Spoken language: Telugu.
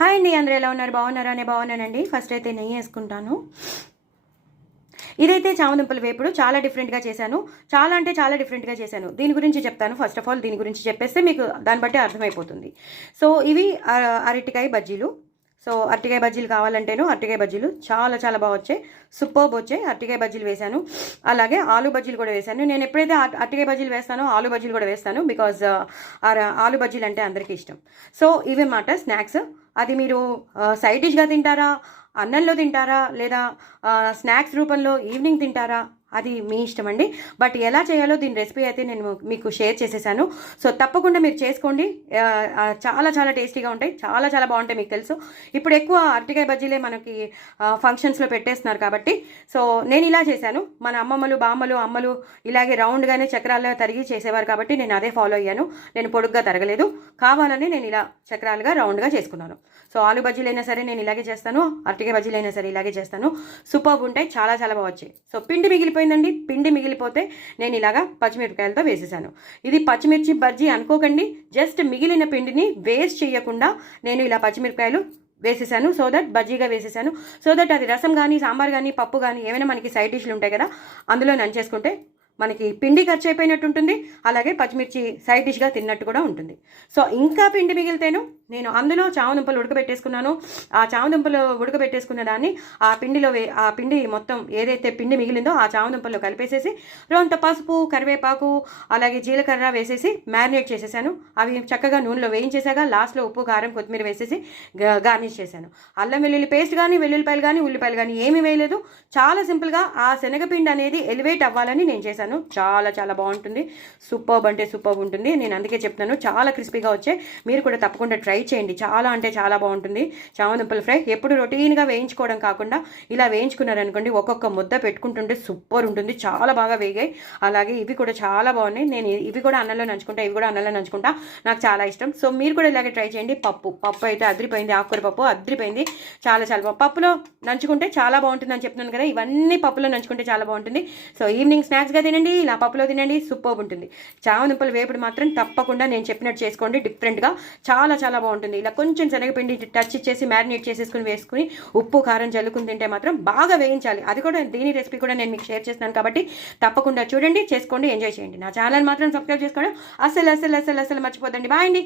హాయ్ అండి, అందరూ ఎలా ఉన్నారు? బాగున్నారా? నేను బాగున్నానండి. ఫస్ట్ అయితే నెయ్యి వేసుకుంటాను. ఇదైతే చామదుంపల వేపుడు చాలా డిఫరెంట్గా చేశాను. చాలా అంటే చాలా డిఫరెంట్గా చేశాను. దీని గురించి చెప్తాను. ఫస్ట్ ఆఫ్ ఆల్ దీని గురించి చెప్పేస్తే మీకు దాన్ని బట్టి అర్థమైపోతుంది. సో ఇవి అరటికాయ బజ్జీలు. సో అరటికాయ బజ్జీలు కావాలంటేను అరటికాయ బజ్జీలు చాలా చాలా బాగా వచ్చాయి. సూపర్బ్ వచ్చాయి. అరటికాయ బజ్జీలు వేశాను. అలాగే ఆలు బజ్జీలు కూడా వేశాను. నేను ఎప్పుడైతే అరటికాయ బజ్జీలు వేస్తానో ఆలు బజ్జీలు కూడా వేస్తాను. బికాజ్ ఆలు బజ్జీలు అంటే అందరికీ ఇష్టం. సో ఇవన్నమాట స్నాక్స్. అది మీరు సైడ్ డిష్గా తింటారా, అన్నంలో తింటారా, లేదా స్నాక్స్ రూపంలో ఈవినింగ్ తింటారా, అది మీ ఇష్టం అండి. బట్ ఎలా చేయాలో దీని రెసిపీ అయితే నేను మీకు షేర్ చేసేసాను. సో తప్పకుండా మీరు చేసుకోండి. చాలా చాలా టేస్టీగా ఉంటాయి, చాలా చాలా బాగుంటాయి. మీకు తెలుసు ఇప్పుడు ఎక్కువ అరటికాయ బజ్జీలే మనకి ఫంక్షన్స్లో పెట్టేస్తున్నారు కాబట్టి సో నేను ఇలా చేశాను. మన అమ్మమ్మలు బామ్మలు అమ్మలు ఇలాగే రౌండ్గానే చక్రాలుగా తరిగి చేసేవారు కాబట్టి నేను అదే ఫాలో అయ్యాను. నేను పొడుగ్గా తరగలేదు, కావాలని నేను ఇలా చక్రాలుగా రౌండ్గా చేసుకున్నాను. సో ఆలు బజ్జీలు అయినా సరే నేను ఇలాగే చేస్తాను, అరటికాయ బజ్జీలు అయినా సరే ఇలాగే చేస్తాను. సూపర్బ్ ఉంటాయి, చాలా చాలా బాగా వచ్చాయి. సో పిండి మిగిలిపోయిందండి. పిండి మిగిలిపోతే నేను ఇలాగా పచ్చిమిరపకాయలతో వేసేసాను. ఇది పచ్చిమిర్చి బజ్జీ అనుకోకండి, జస్ట్ మిగిలిన పిండిని వేస్ట్ చేయకుండా నేను ఇలా పచ్చిమిరపకాయలు వేసేసాను. సో దట్ బజ్జీగా వేసేసాను. సో దట్ అది రసం కానీ సాంబార్ కానీ పప్పు కానీ ఏమైనా మనకి సైడ్ డిష్లు ఉంటాయి కదా, అందులో నంచేసుకుంటే మనకి పిండి ఖర్చు అయిపోయినట్టు ఉంటుంది, అలాగే పచ్చిమిర్చి సైడ్ డిష్గా తిన్నట్టు కూడా ఉంటుంది. సో ఇంకా పిండి మిగిలితేను నేను అందులో చామదుంపలు ఉడకబెట్టేసుకున్నాను. ఆ చామదుంపలు ఉడకబెట్టేసుకున్న దాన్ని ఆ పిండిలో ఆ పిండి మొత్తం ఏదైతే పిండి మిగిలిందో ఆ చామదుంపల్లో కలిపేసేసి రొంత పసుపు, కరివేపాకు, అలాగే జీలకర్ర వేసేసి మ్యారినేట్ చేసేసాను. అవి చక్కగా నూనెలో వేయించేసాక లాస్ట్లో ఉప్పు, కారం, కొత్తిమీర వేసేసి గార్నిష్ చేశాను. అల్లం వెల్లుల్లి పేస్ట్ కానీ, వెల్లుల్లిపాయలు కానీ, ఉల్లిపాయలు కానీ ఏమీ వేయలేదు. చాలా సింపుల్గా ఆ శనగపిండి అనేది ఎలివేట్ అవ్వాలని నేను చేశాను. చాలా చాలా బాగుంటుంది. సూపర్బ్ అంటే సూపర్బ్ ఉంటుంది. నేను అందుకే చెప్తున్నాను, చాలా క్రిస్పీగా వచ్చాయి. మీరు కూడా తప్పకుండా ట్రై చేయండి. చాలా అంటే చాలా బాగుంటుంది. చామదుంపల ఫ్రై ఎప్పుడు రొటీన్గా వేయించుకోవడం కాకుండా ఇలా వేయించుకున్నారనుకోండి, ఒక్కొక్క ముద్ద పెట్టుకుంటుంటే సూపర్ ఉంటుంది. చాలా బాగా వేగాయి. అలాగే ఇవి కూడా చాలా బాగున్నాయి. నేను ఇవి కూడా అన్నంలో నంచుకుంటా, ఇవి కూడా అన్నంలో నంచుకుంటా. నాకు చాలా ఇష్టం. సో మీరు కూడా ఇలాగే ట్రై చేయండి. పప్పు అయితే అదిరిపోయింది. ఆకుకూర పప్పు అదిరిపోయింది. చాలా చాలా పప్పులో నంచుకుంటే చాలా బాగుంటుంది అని చెప్తున్నాను కదా. ఇవన్నీ పప్పులో నంచుకుంటే చాలా బాగుంటుంది. సో ఈవినింగ్ స్నాక్స్గా తినండి, ఇలా పప్పులో తినండి, సూపర్బ్ ఉంటుంది. చామదుంపల వేపుడు మాత్రం తప్పకుండా నేను చెప్పినట్టు చేసుకోండి. డిఫరెంట్గా చాలా చాలా బాగుంటుంది. ఇలా కొంచెం శనగపిండి టచ్ ఇచ్చేసి మ్యారినేట్ వేసుకుని ఉప్పు కారం జల్లుకుని తింటే మాత్రం బాగా వేయించాలి. అది కూడా దీని రెసిపీ కూడా నేను మీకు షేర్ చేస్తున్నాను కాబట్టి తప్పకుండా చూడండి, చేసుకోండి, ఎంజాయ్ చేయండి. నా ఛానల్ మాత్రం సబ్స్క్రైబ్ చేసుకోవడం అసలు మర్చిపోద్దండి. బాయ్ అండి.